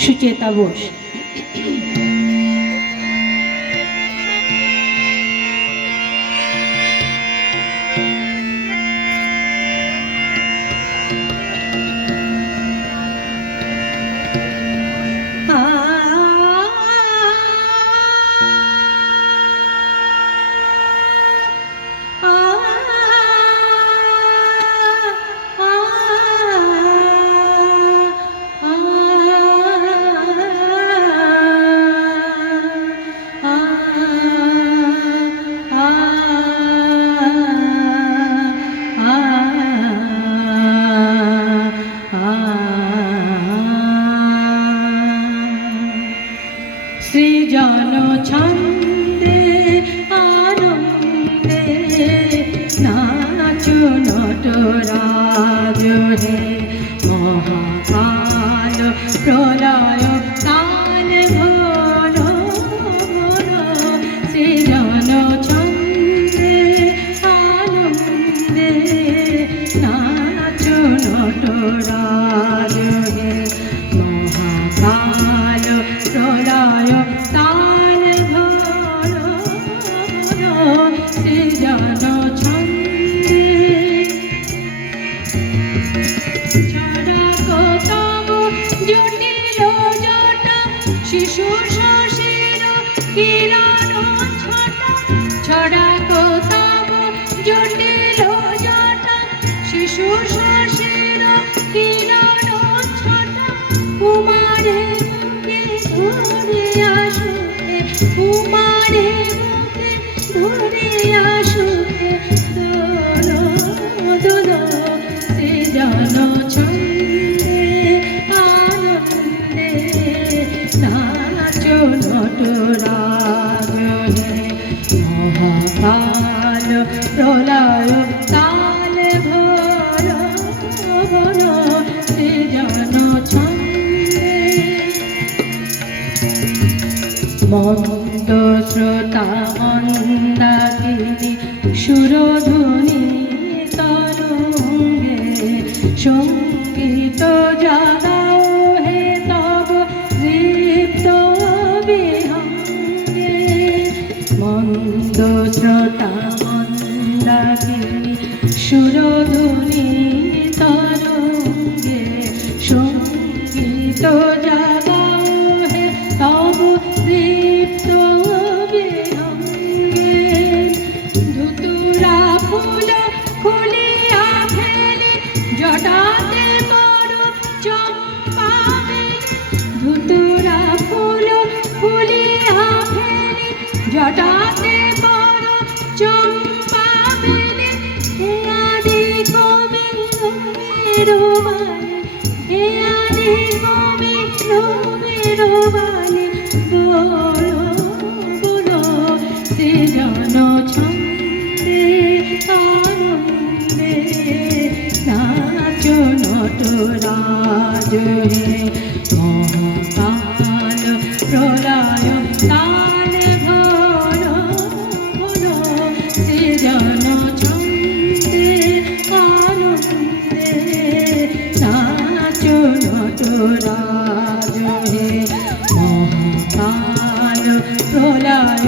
সুচেতা বোস। সৃজন ছন্দে আনন্দে নাচো নটরাজ হে, মহাকাল প্রলয় কাল ঘন ঘন। সৃজন ছন্দে আনন্দে নাচো নটরাজ হে, মহাকাল প্রলয় কাল ঘন ঘন। সৃজন ছন্দে ছড়াকতম জটিল জটা, শিশু শশীর কিরণ ছটা। ছড়াকতম জটিল জটা, শিশু শশীর কিরণ ছটা। কুমারের মুখে ধরিয়া সুখে, কুমারের মুখে ধরিয়া সুখে দোল দোল। সৃজন ছন্দে আনন্দে নাচো নটরাজ হে, মহাকাল প্রলয় কাল ঘন ঘন। সৃজন ছন্দে মন্দ শ্রোতা মন্দাকিনী সুরধুনী তরঙ্গে, সঙ্গীত জাগাও হে তব দীপ্ত বিহঙ্গে। মন্দ শ্রোতা মন্দাকিনী সুরধুনী তরঙ্গে, সঙ্গীত জাগাও হে তব দীপ্ত বিহঙ্গে। ধুতুরা ফুল খুলিয়া ফেলে জটাতে বড় চম্পা মেলে। ধুতুরা ফুল খুলিয়া ফেলে জটাতে বড় চম্পা মেলে। হে আদি কবি রোমানে, হে আদি কবি রোমানে বলো বলো। সৃজন ছন্দে আনন্দে নাচো নটরাজ হে, মহাকাল প্রলয় কাল ঘন ঘন। সৃজন ছন্দে আনন্দে নাচো নটরাজ হে, মহাকাল প্রলয়